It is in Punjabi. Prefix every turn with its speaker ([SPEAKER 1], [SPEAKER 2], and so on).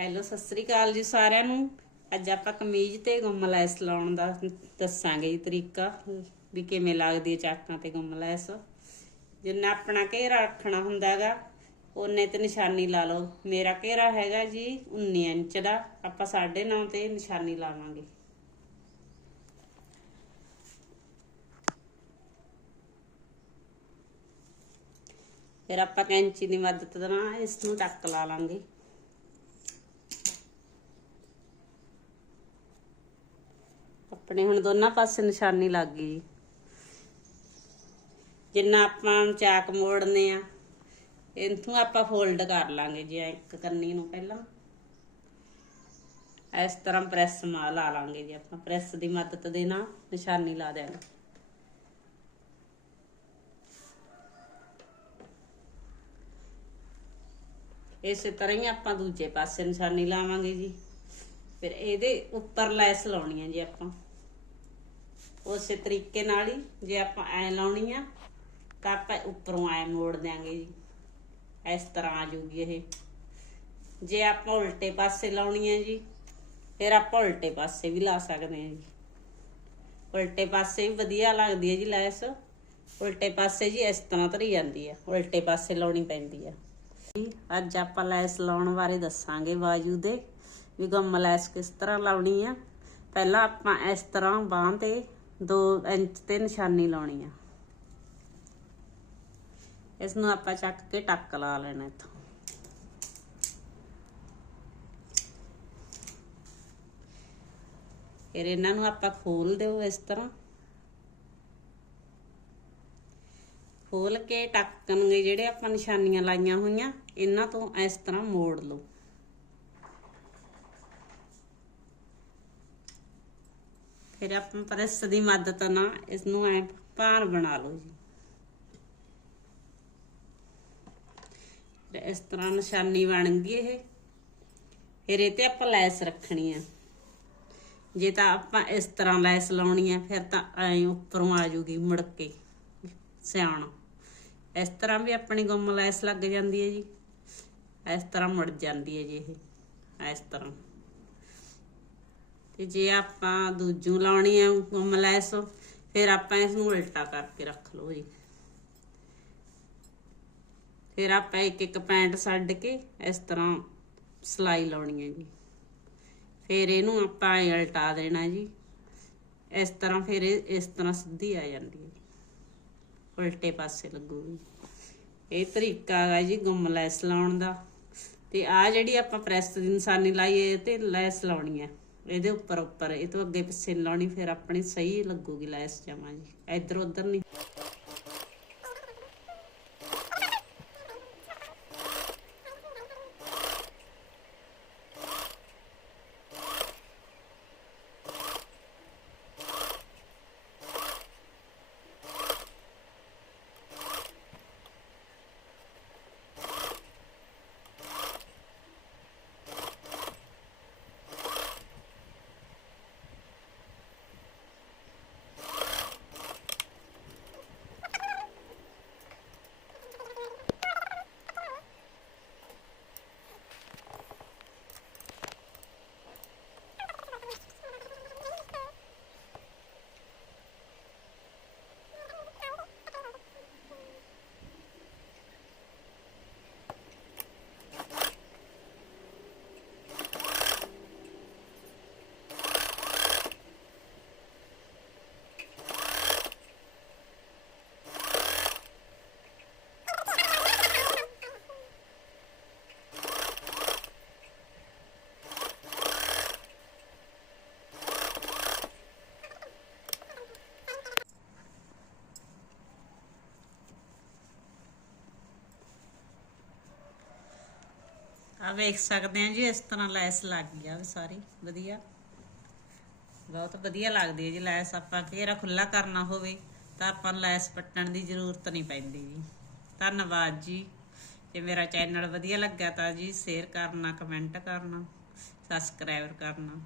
[SPEAKER 1] ਹੈਲੋ ਸਤਿ ਸ੍ਰੀ ਅਕਾਲ ਜੀ ਸਾਰਿਆਂ ਨੂੰ। ਅੱਜ ਆਪਾਂ ਕਮੀਜ਼ ਤੇ ਗੁੰਮ ਲੈਸ ਲਾਉਣ ਦਾ ਦੱਸਾਂਗੇ ਜੀ ਤਰੀਕਾ, ਵੀ ਕਿਵੇਂ ਲੱਗਦੀ ਹੈ ਚਾਕਾਂ ਤੇ ਗੁੰਮ ਲੈਸ। ਜਿੰਨਾ ਆਪਣਾ ਘੇਰਾ ਰੱਖਣਾ ਹੁੰਦਾਗਾ ਉਹਨੇ ਤੇ ਨਿਸ਼ਾਨੀ ਲਾ ਲਓ। ਮੇਰਾ ਘੇਰਾ ਹੈਗਾ ਜੀ 19 ਇੰਚ ਦਾ। ਆਪਾਂ 9.5 ਤੇ ਨਿਸ਼ਾਨੀ ਲਾਵਾਂਗੇ। ਫਿਰ ਆਪਾਂ ਕੈਂਚੀ ਦੀ ਮਦਦ ਨਾਲ ਇਸ ਨੂੰ ਟੱਕ ਲਾ ਲਾਂਗੇ। ਆਪਣੇ, ਹੁਣ ਦੋਨਾਂ ਪਾਸੇ ਨਿਸ਼ਾਨੀ ਲੱਗ ਗਈ। ਜੀ। ਜਿੰਨਾ ਆਪਾਂ ਚਾਕ ਮੋੜਨੇ ਆ ਇਥੋਂ ਆਪਾਂ ਫੋਲਡ ਕਰ ਲਾਂਗੇ ਜੀ ਇੱਕ ਕੰਨੀ ਨੂੰ ਪਹਿਲਾਂ। ਇਸ ਤਰ੍ਹਾਂ ਪ੍ਰੈਸ ਮਾ ਲਾ ਲਾਂਗੇ ਜੀ ਆਪਾਂ ਪ੍ਰੈਸ ਦੀ ਮਦਦ ਦੇ ਨਾਲ ਨਿਸ਼ਾਨੀ ਲਾ ਦੇਣਾ। ਇਸੇ ਤਰ੍ਹਾਂ ਹੀ ਆਪਾਂ ਦੂਜੇ ਪਾਸੇ ਨਿਸ਼ਾਨੀ ਲਾਵਾਂਗੇ ਜੀ। ਫਿਰ ਇਹਦੇ ਉੱਪਰ ਲੈਸ ਲਾਉਣੀ ਹੈ ਜੀ ਆਪਾਂ। ਉਸੇ ਤਰੀਕੇ ਨਾਲ ਹੀ ਜੇ ਆਪਾਂ ਐ ਲਾਉਣੀ ਆ, ਤਾਂ ਆਪਾਂ ਉੱਪਰੋਂ ਐ ਮੋੜ ਦਿਆਂਗੇ ਜੀ। ਇਸ ਤਰ੍ਹਾਂ ਆ ਜੂਗੀ ਇਹ। ਜੇ ਆਪਾਂ ਉਲਟੇ ਪਾਸੇ ਲਾਉਣੀ ਹੈ ਜੀ, ਫਿਰ ਆਪਾਂ ਉਲਟੇ ਪਾਸੇ ਵੀ ਲਾ ਸਕਦੇ ਹਾਂ ਜੀ। ਉਲਟੇ ਪਾਸੇ ਵੀ ਵਧੀਆ ਲੱਗਦੀ ਹੈ ਜੀ ਲੈਸ। ਉਲਟੇ ਪਾਸੇ ਜੀ ਇਸ ਤਰ੍ਹਾਂ ਧਰੀ ਜਾਂਦੀ ਹੈ ਉਲਟੇ ਪਾਸੇ ਲਾਉਣੀ ਪੈਂਦੀ ਹੈ ਅੱਜ ਆਪਾਂ ਲੈਸ ਲਾਉਣ ਬਾਰੇ ਦੱਸਾਂਗੇ ਬਾਜੂ ਦੇ, ਵੀ ਗਮ ਲੈਸ ਕਿਸ ਤਰ੍ਹਾਂ ਲਾਉਣੀ ਆ। ਪਹਿਲਾਂ ਆਪਾਂ ਇਸ ਤਰ੍ਹਾਂ ਬਾਹਾਂ ਤੇ 2 ਇੰਚ ਤੇ ਨਿਸ਼ਾਨੀ ਲਾਉਣੀ ਆ। ਇਸ ਨੂੰ ਆਪਾਂ ਚੱਕ ਕੇ ਟੱਕ ਲਾ ਲੈਣਾ ਇੱਥੋਂ। ਫਿਰ ਇਹਨਾਂ ਨੂੰ ਆਪਾਂ ਖੋਲ ਦਿਓ ਇਸ ਤਰ੍ਹਾਂ। ਖੋਲ ਕੇ ਟੱਕਣਗੇ ਜਿਹੜੇ ਆਪਾਂ ਨਿਸ਼ਾਨੀਆਂ ਲਾਈਆਂ ਹੋਈਆਂ, ਇਹਨਾਂ ਤੋਂ ਇਸ ਤਰ੍ਹਾਂ ਮੋੜ ਲਓ। ਫਿਰ ਆਪਾਂ ਪ੍ਰੈਸ ਦੀ ਮਦਦ ਨਾਲ ਇਸ ਨੂੰ ਐ ਭਾਰ ਬਣਾ ਲਓ ਜੀ। ਇਸ ਤਰ੍ਹਾਂ ਨਿਸ਼ਾਨੀ ਬਣ ਗਈ ਇਹ। ਫਿਰ ਇਹ ਤੇ ਆਪਾਂ ਲੈਸ ਰੱਖਣੀ ਆ। ਜੇ ਤਾਂ ਆਪਾਂ ਇਸ ਤਰ੍ਹਾਂ ਲੈਸ ਲਾਉਣੀ ਆ, ਫਿਰ ਤਾਂ ਐ ਉੱਪਰੋਂ ਆ ਜੂਗੀ ਮੁੜ ਕੇ ਸਿਆਣਾ। ਇਸ ਤਰ੍ਹਾਂ ਵੀ ਆਪਣੀ ਗੁੰਮ ਲੈਸ ਲੱਗ ਜਾਂਦੀ ਹੈ ਜੀ। ਇਸ ਤਰ੍ਹਾਂ ਮੁੜ ਜਾਂਦੀ ਹੈ ਜੀ ਇਹ। ਇਸ ਤਰ੍ਹਾਂ। ਤੇ ਜੇ ਆਪਾਂ ਦੂਜੂ ਲਾਉਣੀ ਹੈ ਗੁੰਮ ਲੈਸ ਫਿਰ ਆਪਾਂ ਇਸ ਨੂੰ ਉਲਟਾ ਕਰਕੇ ਰੱਖ ਲਓ ਜੀ। ਫਿਰ ਆਪਾਂ ਇੱਕ ਇੱਕ ਪੈਂਟ ਛੱਡ ਕੇ ਇਸ ਤਰ੍ਹਾਂ ਸਲਾਈ ਲਾਉਣੀ ਹੈ ਜੀ। ਫਿਰ ਇਹਨੂੰ ਆਪਾਂ ਉਲਟਾ ਦੇਣਾ ਜੀ। ਇਸ ਤਰ੍ਹਾਂ ਫਿਰ ਇਸ ਤਰ੍ਹਾਂ ਸਿੱਧੀ ਆ ਜਾਂਦੀ ਹੈ ਉਲਟੇ ਪਾਸੇ ਲੱਗੂਗੀ ਇਹ ਤਰੀਕਾ ਹੈ ਜੀ ਗੁੰਮ ਲੈਸ ਲਾਉਣ ਦਾ। ਤੇ ਆ ਜਿਹੜੀ ਆਪਾਂ ਪ੍ਰੈਸ ਦੀ ਨਿਸ਼ਾਨੀ ਲਾਈ ਤੇ ਲੈਸ ਲਾਉਣੀ ਹੈ ਇਹਦੇ ਉੱਪਰ ਉੱਪਰ, ਇਹ ਤੋਂ ਅੱਗੇ ਪਿੱਛੇ ਲਾਉਣੀ ਫਿਰ ਆਪਣੀ ਸਹੀ ਲੱਗੂਗੀ ਲੈਸ ਜਮਾ ਜੀ। ਇੱਧਰ ਉੱਧਰ ਨਹੀਂ। ਆ ਵੇਖ ਸਕਦੇ ਆ ਜੀ, ਇਸ ਤਰ੍ਹਾਂ ਲੈਸ ਲੱਗ ਗਿਆ ਵੀ ਸਾਰੀ, ਵਧੀਆ। ਬਹੁਤ ਵਧੀਆ ਲੱਗਦੀ ਹੈ ਜੀ ਲੈਸ, ਆਪਾਂ ਘੇਰਾ ਖੁੱਲਾ ਕਰਨਾ ਹੋਵੇ, ਤਾਂ ਆਪਾਂ ਲੈਸ ਪੱਟਣ ਦੀ ਜ਼ਰੂਰਤ ਨਹੀਂ ਪੈਂਦੀ ਜੀ। ਧੰਨਵਾਦ ਜੀ। ਜੇ ਮੇਰਾ ਚੈਨਲ ਵਧੀਆ ਲੱਗਾ ਤਾਂ ਜੀ ਸ਼ੇਅਰ ਕਰਨਾ ਕਮੈਂਟ ਕਰਨਾ ਸਬਸਕ੍ਰਾਈਬ ਕਰਨਾ।